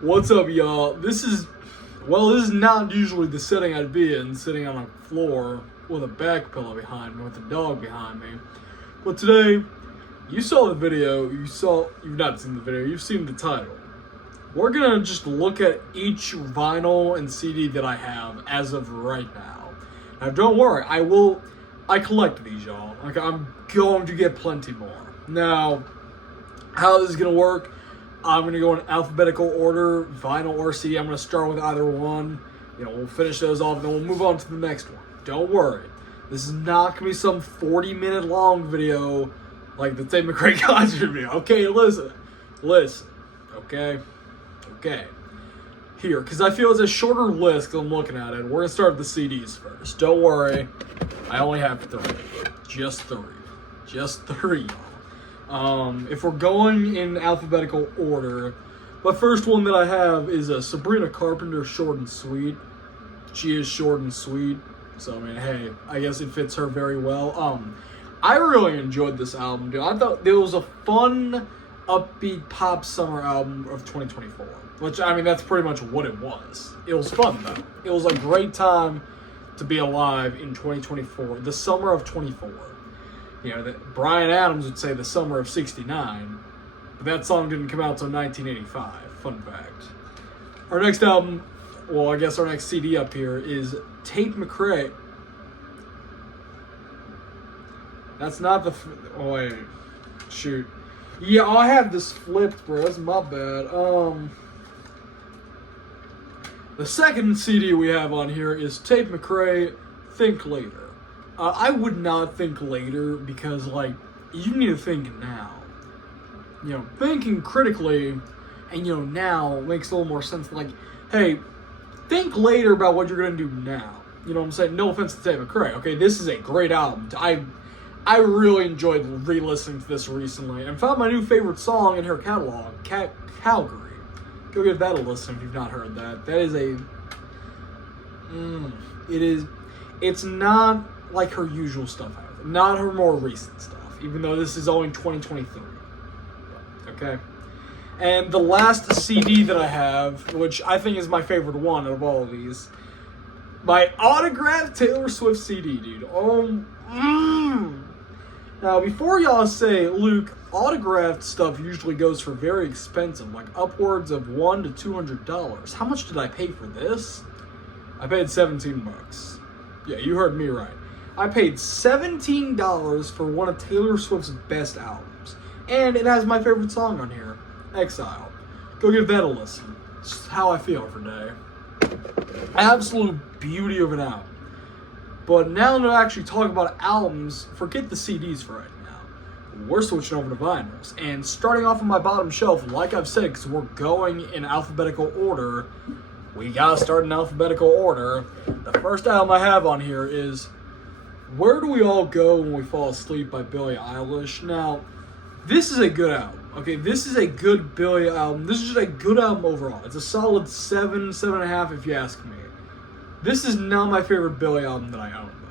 What's up, y'all? This is not usually the setting I'd be in, sitting on a floor with a back pillow behind me, with a dog behind me. But today, you saw the video, you've not seen the video, you've seen the title. We're gonna just look at each vinyl and CD that I have as of right now. Now, don't worry, I collect these, y'all. Like, I'm going to get plenty more. Now, how this is gonna work, I'm going to go in alphabetical order, vinyl or CD. I'm going to start with either one. We'll finish those off, and then we'll move on to the next one. Don't worry. This is not going to be some 40-minute long video like the Tate McRae concert video. Okay, listen. Okay? Here, because I feel it's a shorter list because I'm looking at it. We're going to start with the CDs first. Don't worry. I only have 3. Just 3, y'all. If we're going in alphabetical order, the first one that I have is Sabrina Carpenter, Short and Sweet. She is short and sweet, so I mean, hey, I guess it fits her very well. I really enjoyed this album, dude. I thought it was a fun, upbeat pop summer album of 2024, which, I mean, that's pretty much what it was. It was fun, though. It was a great time to be alive in 2024, the summer of 24. That Bryan Adams would say the summer of 69, but that song didn't come out until 1985. Fun fact. Our next album, our next CD up here is Tate McRae. That's not the... wait. Shoot. Yeah, I have this flipped, bro. That's my bad. The second CD we have on here is Tate McRae, Think Later. I would not think later because, you need to think now. Thinking critically and, now makes a little more sense. Hey, think later about what you're going to do now. You know what I'm saying? No offense to Tate McRae. Okay, this is a great album. I really enjoyed re-listening to this recently and found my new favorite song in her catalog, Calgary. Go give that a listen if you've not heard that. That is it's not like her usual stuff, not her more recent stuff, even though this is only 2023. Okay? And the last CD that I have, which I think is my favorite one out of all of these, my autographed Taylor Swift CD, dude. Now, before y'all say, Luke, autographed stuff usually goes for very expensive, like upwards of $100 to $200. How much did I pay for this? I paid $17. Yeah, you heard me right. I paid $17 for one of Taylor Swift's best albums. And it has my favorite song on here, Exile. Go give that a listen. It's how I feel today. Absolute beauty of an album. But now to actually talk about albums, forget the CDs for right now. We're switching over to vinyls. And starting off on my bottom shelf, like I've said, because we're going in alphabetical order, we gotta start in alphabetical order. The first album I have on here is Where Do We All Go When We Fall Asleep by Billie Eilish. Now, this is a good album. Okay, this is a good Billie album. This is just a good album overall. It's a solid 7.5 if you ask me. This is not my favorite Billie album that I own, though.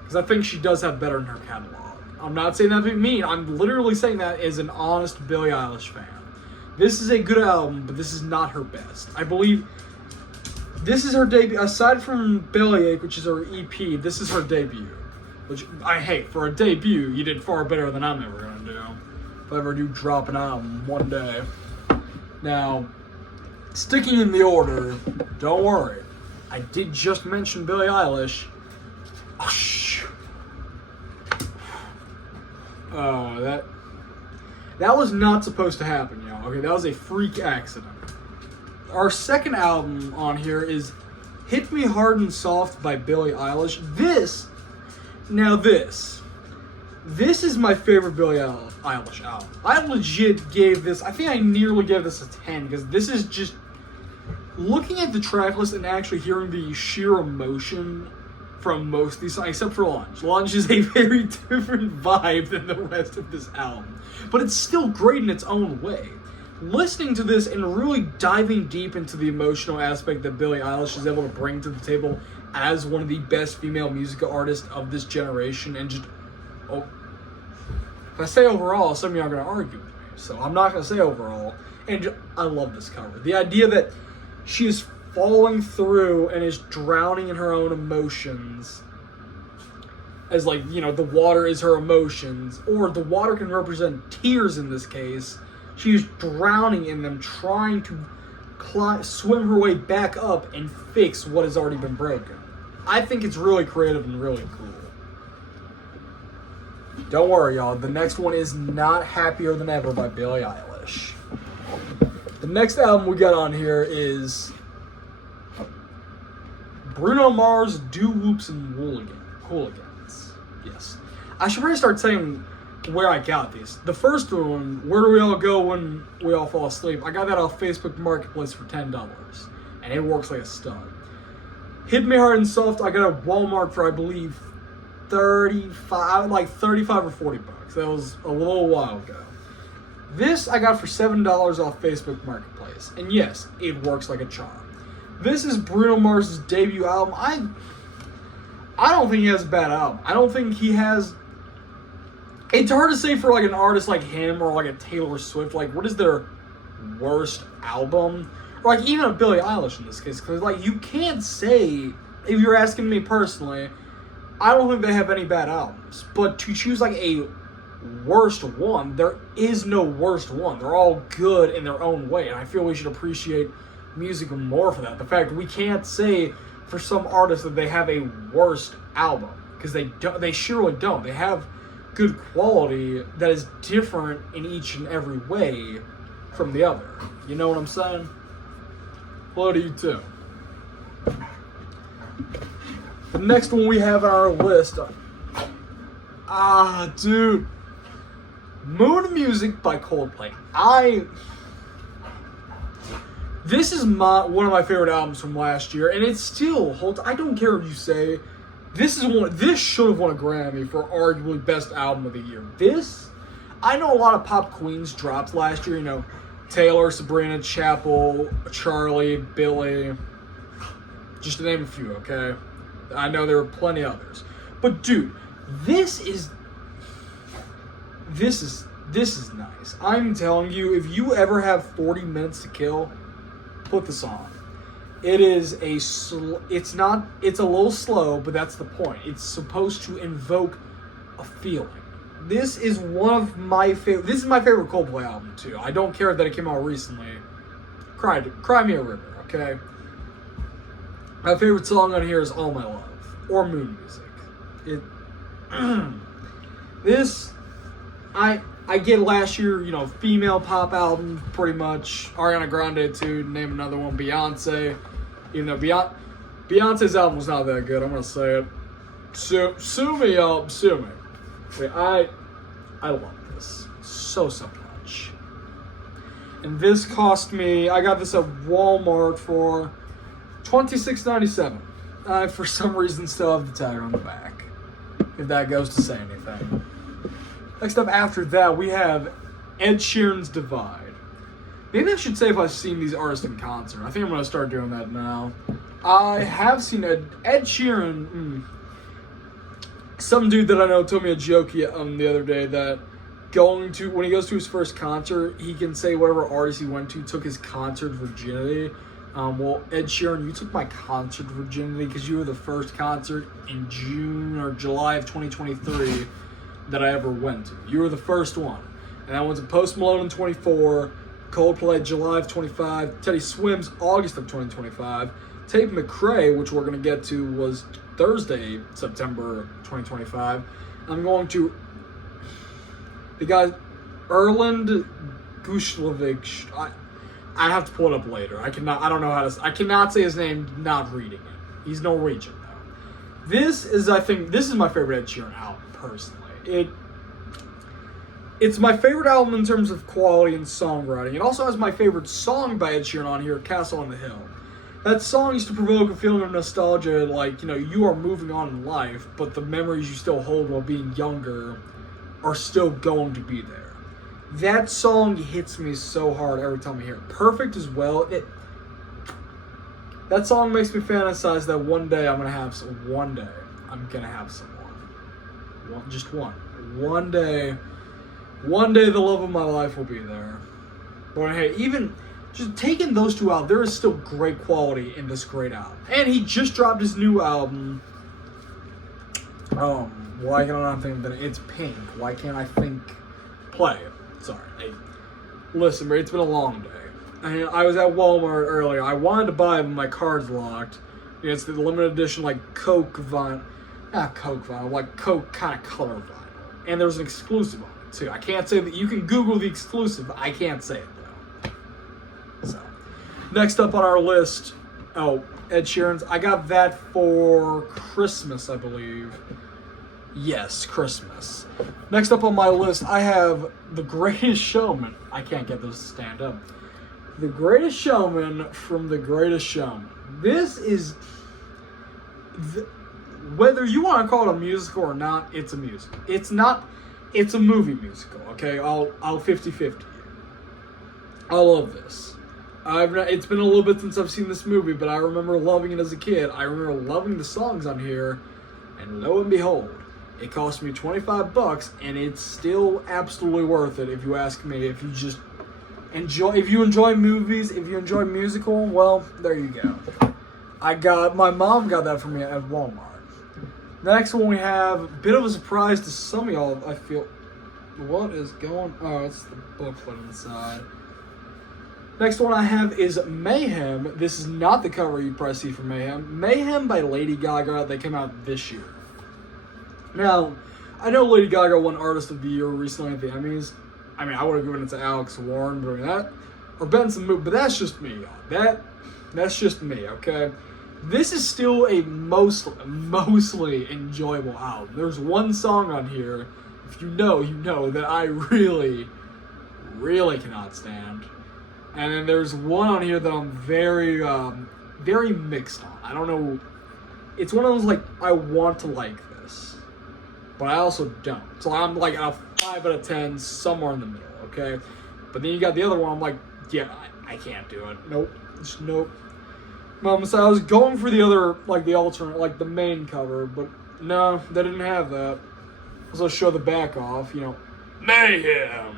Because I think she does have better in her catalog. I'm not saying that to be mean. I'm literally saying that as an honest Billie Eilish fan. This is a good album, but this is not her best. I believe this is her debut. Aside from Bellyache, which is her EP, this is her debut. Which, for a debut, you did far better than I'm ever going to do. If I ever do drop an album one day. Now, sticking in the order, don't worry. I did just mention Billie Eilish. That was not supposed to happen, y'all. Okay, that was a freak accident. Our second album on here is Hit Me Hard and Soft by Billie Eilish. This is my favorite Billie Eilish album. I legit gave this, I think I nearly gave this a 10, because this is just, looking at the track list and actually hearing the sheer emotion from most of these songs, except for Lunge. Lunge is a very different vibe than the rest of this album. But it's still great in its own way. Listening to this and really diving deep into the emotional aspect that Billie Eilish is able to bring to the table as one of the best female music artists of this generation, and just, if I say overall, some of y'all are going to argue with me. So I'm not going to say overall. And I love this cover. The idea that she is falling through and is drowning in her own emotions, as like, you know, the water is her emotions, or the water can represent tears in this case. She's drowning in them, trying to swim her way back up and fix what has already been broken. I think it's really creative and really cool. Don't worry, y'all. The next one is not Happier Than Ever by Billie Eilish. The next album we got on here is Bruno Mars, Doo Woops and Hooligans. Yes. I should probably start saying where I got these. The first one, Where Do We All Go When We All Fall Asleep? I got that off Facebook Marketplace for $10. And it works like a stud. Hit Me Hard and Soft, I got at Walmart for, I believe, 35 or 40 bucks. That was a little while ago. This I got for $7 off Facebook Marketplace. And yes, it works like a charm. This is Bruno Mars' debut album. I don't think he has a bad album. I don't think he has... It's hard to say for like an artist like him or like a Taylor Swift. Like, what is their worst album? Or like even a Billie Eilish in this case. Because like you can't say, if you're asking me personally, I don't think they have any bad albums. But to choose like a worst one, there is no worst one. They're all good in their own way. And I feel we should appreciate music more for that. The fact we can't say for some artists that they have a worst album. Because they surely don't. They have good quality that is different in each and every way from the other. You know what I'm saying? Hello to you too. The next one we have on our list, dude, Moon Music by Coldplay. This is one of my favorite albums from last year, and it still holds. I don't care what you say. This should have won a Grammy for arguably best album of the year. I know a lot of pop queens dropped last year. You know, Taylor, Sabrina, Chapel, Charlie, Billie, just to name a few. Okay, I know there are plenty others, but dude, this is nice. I'm telling you, if you ever have 40 minutes to kill, put this on. It is it's a little slow, but that's the point. It's supposed to invoke a feeling. This is one of my favorite. This is my favorite Coldplay album too. I don't care that it came out recently. Cry Me a River, okay? My favorite song on here is All My Love or Moon Music. I get last year, you know, female pop album pretty much. Ariana Grande too. Name another one. Beyonce. Even though Beyonce's album was not that good, I'm gonna say it. Sue me, y'all. Sue me. Wait, I love this so much. And this cost me. I got this at Walmart for $26.97. I for some reason still have the tag on the back. If that goes to say anything. Next up after that, we have Ed Sheeran's Divide. Maybe I should say if I've seen these artists in concert. I think I'm going to start doing that now. I have seen Ed Sheeran. Some dude that I know told me a joke the other day that when he goes to his first concert, he can say whatever artist he went to took his concert virginity. Well, Ed Sheeran, you took my concert virginity because you were the first concert in June or July of 2023 that I ever went to. You were the first one. And I went to Post Malone in 24, Coldplay July of 25, Teddy Swims August of 2025, Tate McRae, which we're going to get to, was Thursday, September 2025. I'm going to the guy Erland Gushlovich. I have to pull it up later. I cannot say his name not reading it. He's Norwegian though. This is my favorite Ed Sheeran album personally. It's my favorite album in terms of quality and songwriting. It also has my favorite song by Ed Sheeran on here, Castle on the Hill. That song used to provoke a feeling of nostalgia, like, you know, you are moving on in life, but the memories you still hold while being younger are still going to be there. That song hits me so hard every time I hear it. Perfect as well. That song makes me fantasize that one day I'm gonna have someone. Just one. One day the love of my life will be there. But hey, even just taking those two out, there is still great quality in this great album. And he just dropped his new album. Why can I not think of it? It's Pink. Why can't I think? Play it. Sorry. Hey, listen, bro, it's been a long day. And I was at Walmart earlier. I wanted to buy it, but my card's locked. It's the limited edition, like, Coke vinyl. Not Coke vinyl, like Coke kind of color vinyl. And there's an exclusive on it, too. I can't say that. You can Google the exclusive. I can't say it, though. So, next up on our list, Ed Sheeran's. I got that for Christmas, I believe. Yes, Christmas. Next up on my list, I have The Greatest Showman. I can't get this to stand up. The Greatest Showman from The Greatest Showman. This is... whether you want to call it a musical or not, it's a musical. It's not... It's a movie musical, okay? I'll 50-50. I love this. It's been a little bit since I've seen this movie, but I remember loving it as a kid. I remember loving the songs on here, and lo and behold, it cost me $25, and it's still absolutely worth it if you ask me. If you just enjoy movies, if you enjoy musical, well, there you go. My mom got that for me at Walmart. The next one we have, a bit of a surprise to some of y'all, I feel. What is going on? Oh, it's the booklet inside. Next one I have is Mayhem. This is not the cover you probably see for Mayhem. Mayhem by Lady Gaga. They came out this year. Now, I know Lady Gaga won Artist of the Year recently at the Emmys. I mean, I would have given it to Alex Warren doing that. Or Benson Moon, but that's just me, y'all. That's just me, okay? This is still a mostly enjoyable album. There's one song on here, if you know, that I really, really cannot stand. And then there's one on here that I'm very, very mixed on. I don't know. It's one of those, like, I want to like this, but I also don't. So I'm like a 5 out of 10, somewhere in the middle, okay? But then you got the other one, I'm like, yeah, I can't do it. Nope. Just nope. So I was going for the other, like the alternate, like the main cover, but no, they didn't have that. So I'll show the back off, Mayhem,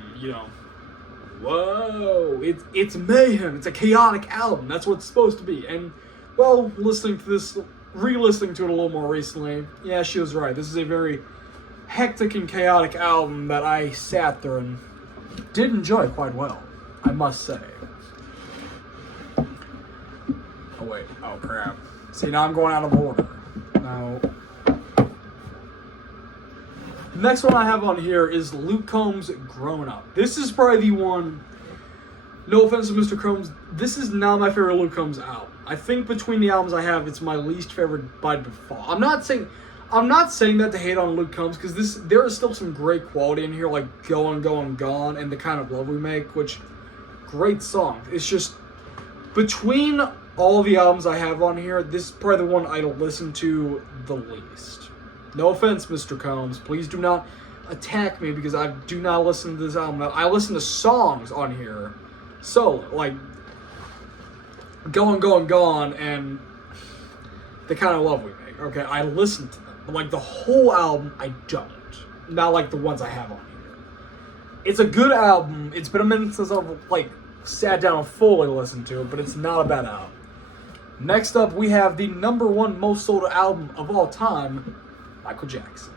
Whoa, it's mayhem. It's a chaotic album. That's what it's supposed to be. And, well, re-listening to it a little more recently, yeah, she was right. This is a very hectic and chaotic album that I sat there and did enjoy quite well, I must say. Oh, wait. Oh, crap. See, now I'm going out of order. Now... Next one I have on here is Luke Combs' Grown Up. This is probably the one, no offense to Mr. Combs, this is not my favorite Luke Combs album. I think between the albums I have, it's my least favorite by default. I'm not saying that to hate on Luke Combs, because there is still some great quality in here, like Going, Going, Gone, and The Kind of Love We Make, which, great song. It's just, between all the albums I have on here, this is probably the one I listen to the least. No offense, Mr. Combs. Please do not attack me because I do not listen to this album. I listen to songs on here solo, like Going, Going, Gone, and The Kind of Love We Make. Okay, I listen to them. But like the whole album, I don't. Not like the ones I have on here. It's a good album. It's been a minute since I've sat down and fully listened to it, but it's not a bad album. Next up, we have the #1 most sold album of all time, Michael Jackson.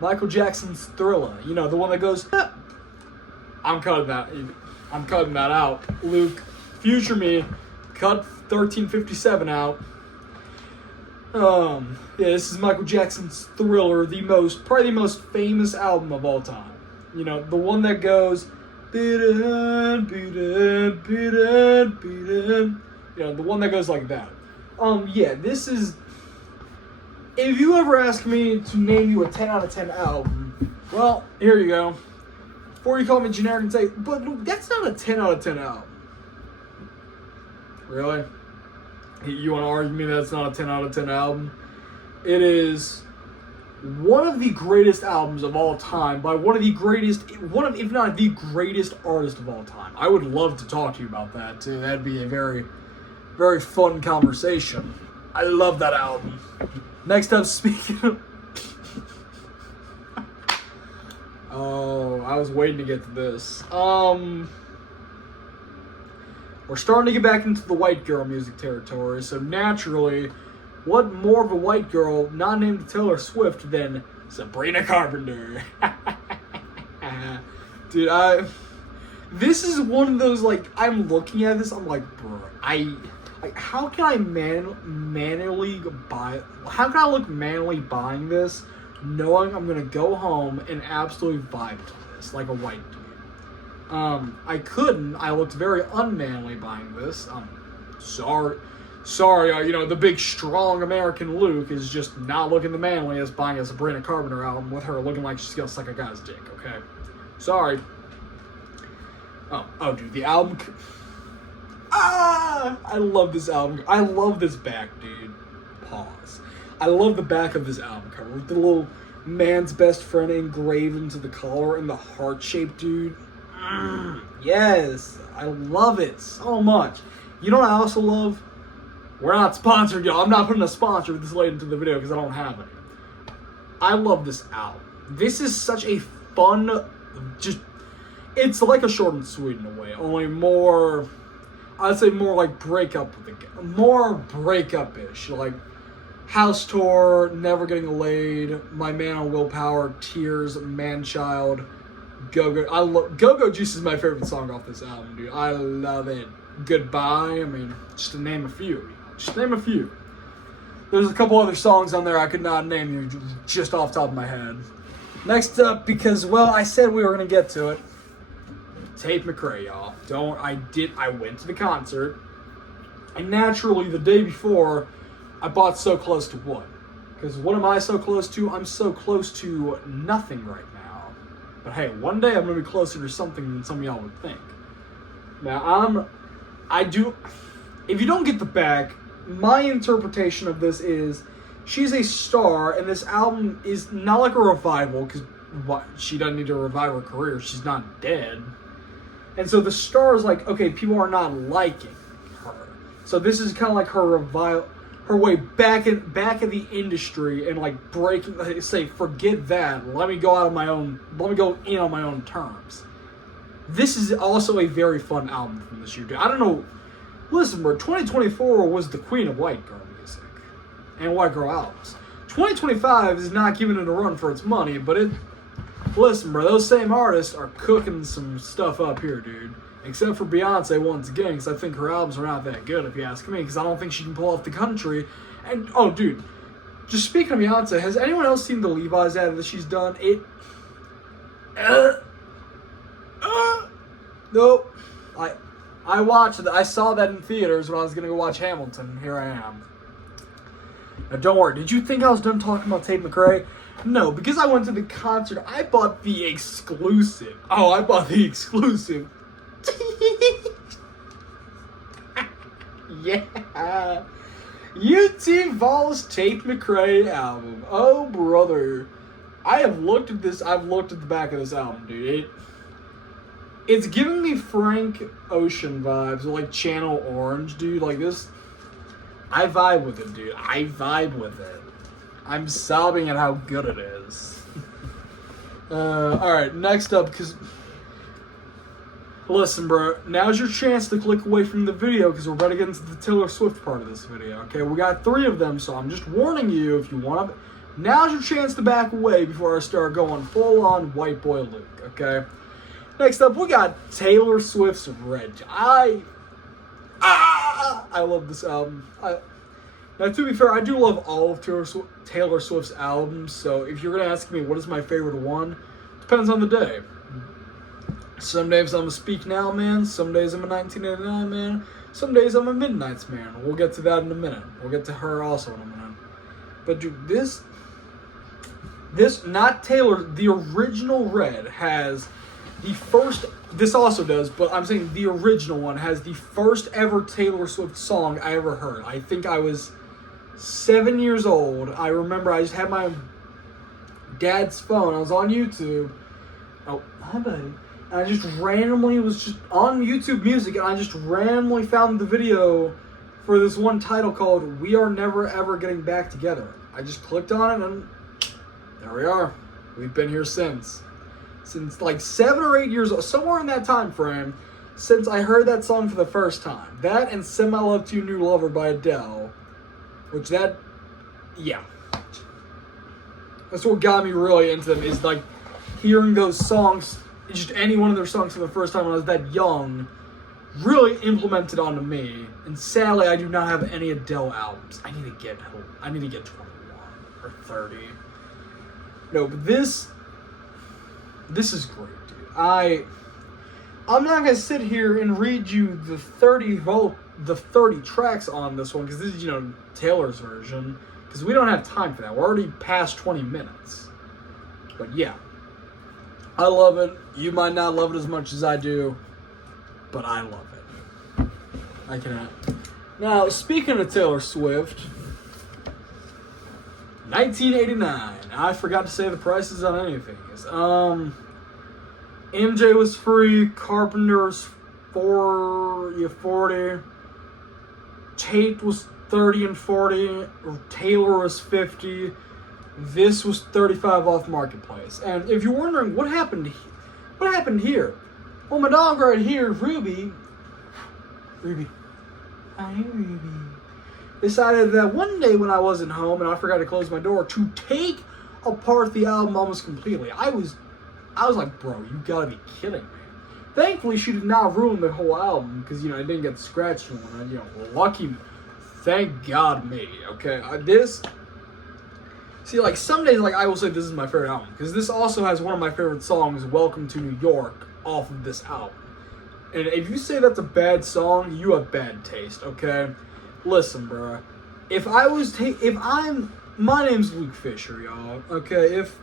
Michael Jackson's Thriller. The one that goes, I'm cutting that out. Luke, future me, cut 1357 out. Yeah, this is Michael Jackson's Thriller, probably the most famous album of all time. The one that goes, beatin', beatin', beatin', beatin'. The one that goes like that. Yeah, this is... If you ever ask me to name you a 10 out of 10 album, well, here you go. Before you call me generic and say, but Luke, that's not a 10 out of 10 album. Really? You want to argue me that's not a 10 out of 10 album? It is one of the greatest albums of all time by if not the greatest artist of all time. I would love to talk to you about that, too. That'd be a very, very fun conversation. I love that album. Next up, speaking of... Oh, I was waiting to get to this. we're starting to get back into the white girl music territory. So naturally, what more of a white girl not named Taylor Swift than Sabrina Carpenter? Dude, this is one of those, like, I'm looking at this, I'm like, bro, how can I manually buy, how can I look manually buying this, knowing I'm gonna go home and absolutely vibe to this, like a white dude? I couldn't, I looked very unmanly buying this, sorry, the big, strong American Luke is just not looking the manliest buying a Sabrina Carpenter album with her looking like she's gonna suck a guy's dick, okay? Sorry. Oh, dude, the album... I love this album. I love this back, dude. Pause. I love the back of this album cover with the little man's best friend engraved into the collar and the heart shape, dude. Yes, I love it so much. You know what I also love? We're not sponsored, y'all. I'm not putting a sponsor this late into the video because I don't have any. I love this album. This is such a fun, it's like a short and sweet in a way, only more, I'd say more like more breakup-ish, like House Tour, Never Getting Laid, My Man on Willpower, Tears, Man-Child, Go-Go. Go-Go Juice is my favorite song off this album, dude. I love it. Goodbye, I mean, just to name a few. Just name a few. There's a couple other songs on there I could not name you just off the top of my head. Next up, because, well, I said we were going to get to it. Tate McRae, y'all. I went to the concert, and naturally, the day before, I bought So Close to What? Because what am I so close to? I'm so close to nothing right now. But hey, one day I'm going to be closer to something than some of y'all would think. Now, if you don't get the back, my interpretation of this is, she's a star, and this album is not like a revival, because she doesn't need to revive her career, she's not dead. And so the star is like, okay, people are not liking her. So this is kind of like her way back in the industry and like breaking, say, forget that, let me go in on my own terms. This is also a very fun album from this year, dude. I don't know, listen, bro, 2024 was the queen of white girl music and white girl albums. 2025 is not giving it a run for its money, but listen, bro, those same artists are cooking some stuff up here, dude. Except for Beyonce, once again, because I think her albums are not that good, if you ask me, because I don't think she can pull off the country. And, oh, dude, just speaking of Beyonce, has anyone else seen the Levi's ad that she's done? Nope. I watched it. I saw that in theaters when I was going to go watch Hamilton. Here I am. Now, don't worry. Did you think I was done talking about Tate McRae? No, because I went to the concert, I bought the exclusive. Oh, I bought the exclusive. Yeah. UT Vols Tate McRae album. Oh, brother. I've looked at the back of this album, dude. It's giving me Frank Ocean vibes, like Channel Orange, dude. Like this, I vibe with it, dude. I vibe with it. I'm sobbing at how good it is. Alright, next up, because... Listen, bro, now's your chance to click away from the video, because we're about to get into the Taylor Swift part of this video, okay? We got 3 of them, so I'm just warning you, if you want to... Now's your chance to back away before I start going full-on white boy Luke, okay? Next up, we got Taylor Swift's Red. I love this album. Now, to be fair, I do love all of Taylor Swift's albums, so if you're going to ask me what is my favorite one, depends on the day. Some days I'm a Speak Now man, some days I'm a 1989 man, some days I'm a Midnights man. We'll get to that in a minute. We'll get to her also in a minute. But dude, this, not Taylor, the original Red has the first, this also does, but I'm saying the original one has the first ever Taylor Swift song I ever heard. I think I was 7 years old. I remember I just had my dad's phone. I was on YouTube. Oh, hi, buddy. And I just randomly was just on YouTube Music, and I just randomly found the video for this one title called We Are Never Ever Getting Back Together. I just clicked on it, and there we are. We've been here since like 7 or 8 years old, somewhere in that time frame, since I heard that song for the first time. That and Send My Love to Your New Lover by Adele. Yeah. That's what got me really into them, is like hearing those songs, just any one of their songs for the first time when I was that young, really implemented onto me. And sadly, I do not have any Adele albums. I need to get 21 or 30. No, but this is great, dude. I'm not gonna sit here and read you the 30 tracks on this one, because this is, Taylor's version, because we don't have time for that. We're already past 20 minutes. But yeah, I love it. You might not love it as much as I do, but I love it. I cannot. Now, speaking of Taylor Swift, 1989. I forgot to say the prices on anything. MJ was free. Carpenter's 40. Tate was 30 and 40. Taylor was 50. This was 35 off Marketplace. And if you're wondering what happened here, well, my dog right here, Ruby, hi Ruby, decided that one day when I wasn't home and I forgot to close my door to take apart the album almost completely. I was like, bro, you gotta be kidding me. Thankfully, she did not ruin the whole album, because, it didn't get scratched and whatnot. Lucky, thank God me, okay? Some days, I will say this is my favorite album, because this also has one of my favorite songs, Welcome to New York, off of this album. And if you say that's a bad song, you have bad taste, okay? Listen, bro. My name's Luke Fisher, y'all, okay? If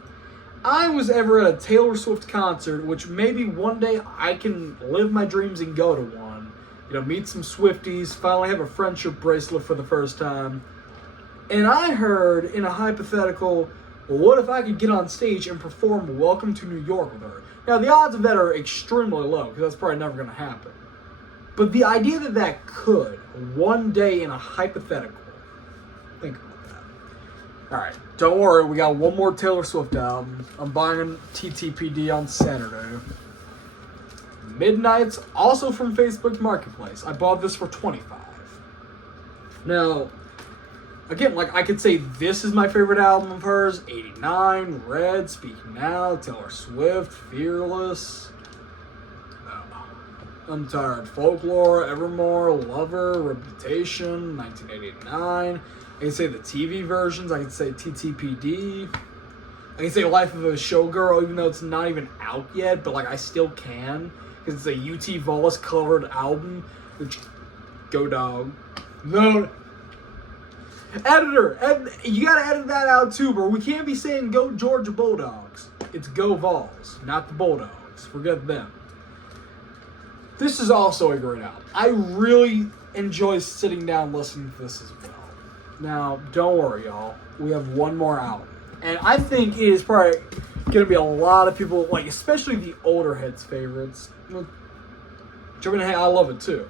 I was ever at a Taylor Swift concert, which maybe one day I can live my dreams and go to one, meet some Swifties, finally have a friendship bracelet for the first time, and I heard in a hypothetical, well, what if I could get on stage and perform Welcome to New York with her? Now, the odds of that are extremely low, because that's probably never going to happen. But the idea that could, one day in a hypothetical, think about that. Alright, don't worry, we got one more Taylor Swift album. I'm buying TTPD on Saturday. Midnight's also from Facebook Marketplace. I bought this for $25. Now, again, I could say this is my favorite album of hers. 89, Red, Speak Now, Taylor Swift, Fearless, Untired Folklore, Evermore, Lover, Reputation, 1989. I can say the TV versions. I can say TTPD. I can say Life of a Showgirl, even though it's not even out yet, but I still can, because it's a UT Voss covered album. Which, go dog. No. Editor, you gotta edit that out too, bro. We can't be saying go Georgia Bulldogs. It's go Vols, not the Bulldogs. Forget them. This is also a great album. I really enjoy sitting down listening to this as well. Now, don't worry, y'all. We have one more album. And I think it is probably going to be a lot of people, especially the older heads' favorites. Jumping ahead, I love it too.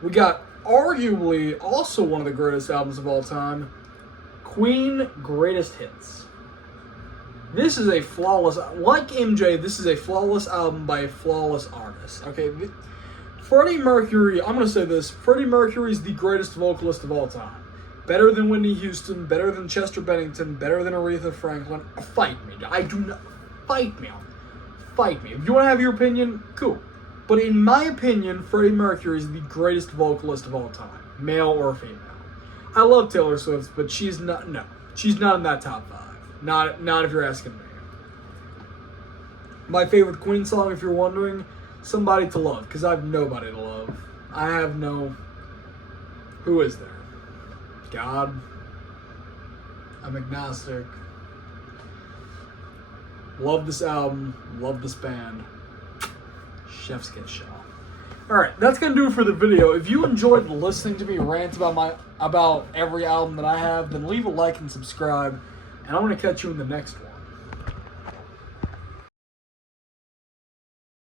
We got arguably also one of the greatest albums of all time, Queen Greatest Hits. This is a flawless, like MJ, this is a flawless album by a flawless artist. Okay, Freddie Mercury, I'm going to say this, Freddie Mercury is the greatest vocalist of all time. Better than Whitney Houston, better than Chester Bennington, better than Aretha Franklin. Fight me. I do not, fight me. Fight me. If you want to have your opinion, cool. But in my opinion, Freddie Mercury is the greatest vocalist of all time, male or female. I love Taylor Swift, but she's not in that top 5. Not if you're asking me. My favorite Queen song, if you're wondering, Somebody to Love, because I have nobody to love. I have no... Who is there? God. I'm agnostic. Love this album. Love this band. Chef's kiss, y'all. Alright, that's going to do it for the video. If you enjoyed listening to me rant about every album that I have, then leave a like and subscribe. And I'm going to catch you in the next one.